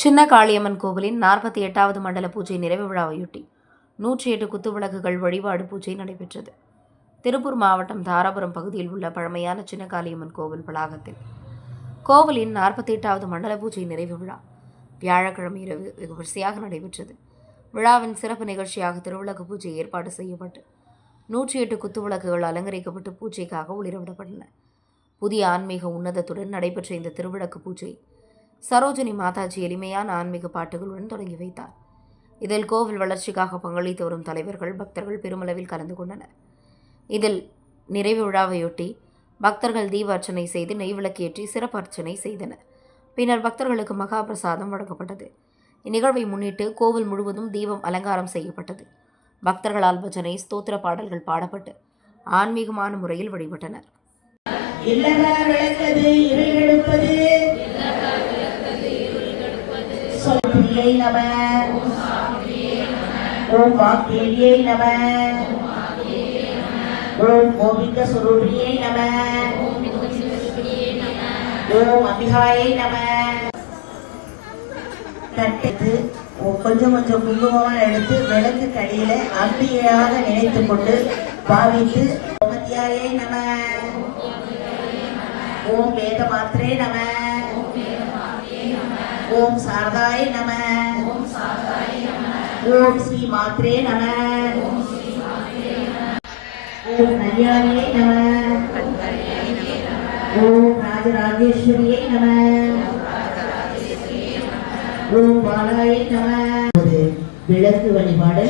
சின்ன காளியம்மன் கோவிலின் நாற்பத்தி எட்டாவது மண்டல பூஜை நிறைவு விழாவையொட்டி நூற்றி எட்டு குத்துவிளக்குகள் வழிபாடு பூஜை நடைபெற்றது. திருப்பூர் மாவட்டம் தாராபுரம் பகுதியில் உள்ள பழமையான சின்ன காளியம்மன் கோவில் வளாகத்தில் கோவிலின் நாற்பத்தி எட்டாவது மண்டல பூஜை நிறைவு விழா வியாழக்கிழமை இரவு வெகு வரிசையாக நடைபெற்றது. விழாவின் சிறப்பு நிகழ்ச்சியாக திருவிளக்கு பூஜை ஏற்பாடு செய்யப்பட்டு நூற்றி எட்டு குத்துவிளக்குகள் அலங்கரிக்கப்பட்டு பூஜைக்காக ஒளிரவிடப்பட்டன. புதிய ஆன்மீக உன்னதத்துடன் நடைபெற்ற இந்த திருவிளக்கு பூஜை சரோஜினி மாதாஜி எளிமையான ஆன்மீக பாட்டுகளுடன் தொடங்கி வைத்தார். இதில் கோவில் வளர்ச்சிக்காக பங்களித்து வரும் தலைவர்கள் பக்தர்கள் பெருமளவில் கலந்து கொண்டனர். இதில் நிறைவு விழாவையொட்டி பக்தர்கள் தீப அர்ச்சனை செய்து நெய் விளக்கேற்றி சிறப்பு அர்ச்சனை செய்தனர். பின்னர் பக்தர்களுக்கு மகா பிரசாதம் வழங்கப்பட்டது. இந்நிகழ்வை முன்னிட்டு கோவில் முழுவதும் தீபம் அலங்காரம் செய்யப்பட்டது. பக்தர்களால் பஜனை ஸ்தோத்திர பாடல்கள் பாடப்பட்டு ஆன்மீகமான முறையில் வழிபட்டனர். சொல்லியை நம ஓம் வாக்தேவியை நம ஓம் கோவிந்த சுரூபியை நம ஓம் அம்பிகாயை நம தட்டெடுத்து கொஞ்சம் கொஞ்சம் குங்குமமா எடுத்து விளக்கு கடியில அம்பிகையாக நினைத்து கொண்டு பாவித்து நம ஓம் வேத மாத்திரே நம ஓம் சாரதாய நம. ஓம் ஸ்ரீ மாத்ரே நம. ஓம் கல்யாணியை நம. ஓம் ராஜராஜேஸ்வரியை நம. ஓம் பாலாயை நம. ஒரு விளக்கு வழிபாடு.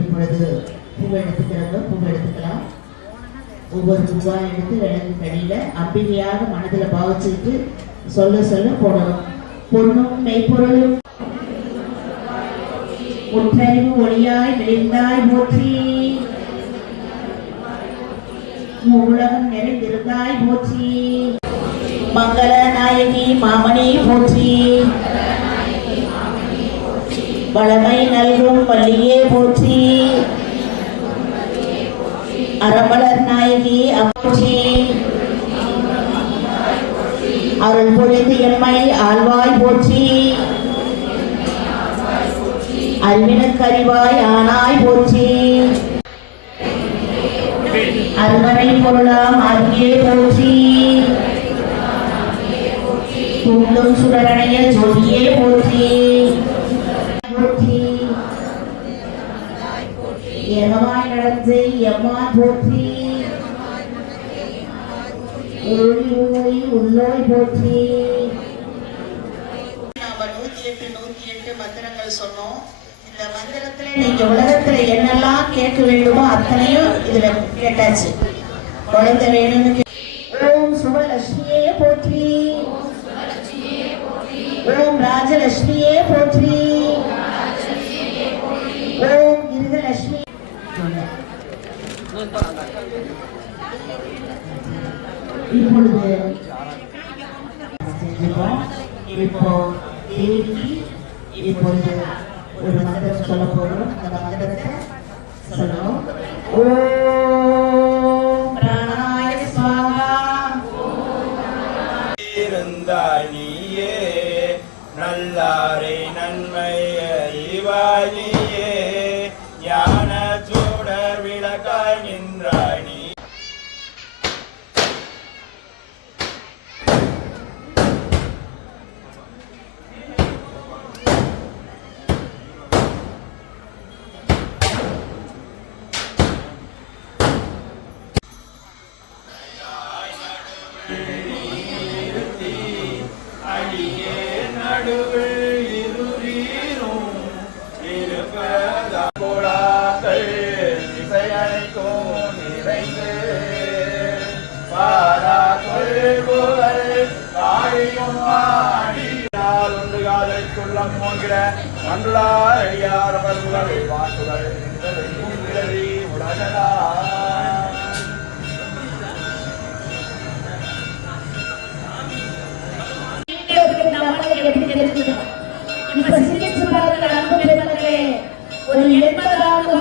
இப்பொழுது பூ எடுத்துக்கிறவங்க பூ எடுத்துக்கலாம். ஒவ்வொரு ரூபாய் எடுத்து விளக்கு கடியில அம்பிகையாக மனதுல பாவிச்சுட்டு சொல்ல சொல்ல போடணும் பொண்ணும் மெய்ப்பொருளும் ஒற்றறிவு ஒளியாய் விழுந்தாய் போற்றி. உலகம் நிறைந்திருந்தாய் போற்றி. மங்கள நாயகி மாமணி போற்றி. வளமை நல்கும் வள்ளியே போற்றி. அறமலர் அருள் பொழிந்து எம்மை ஆழ்வாய் போற்றி. அறிவினுக்கறிவாய் ஆனாய் போற்றி. அருமறை பொருளாம் அங்கே போற்றி. தூண்டும் சுடரணைய ஜோதியே போற்றி. போற்றி. ஏகமாய் நடந்து எம்மா போற்றி. ஒளி ஊழி உள்ளோய் போற்றி நாம நூத்தி எட்டு நூத்தி எட்டு மந்திரங்கள் சொன்னோம். இந்த மந்திரத்துல நீங்க உலகத்துல என்னெல்லாம் கேட்க வேண்டுமோ அத்தனையும் இதுல கேட்டாச்சு. குழந்தை வேணும்னு கே- ஓம் சுபலட்சுமியே போற்றி. ஓம் ராஜலட்சுமியே போற்றி. ஓம் 이폴드 제주도 이포 일기 이폴드 우리 만들어서 졸라 보고 내가 만들었대 서로 오 அடியார் அவர்களை வாக்குகள் உலகலா உலகலா இப்ப சிகிச்சை பாருங்க அன்பு பெருமக்களே ஒரு எண்பதாவது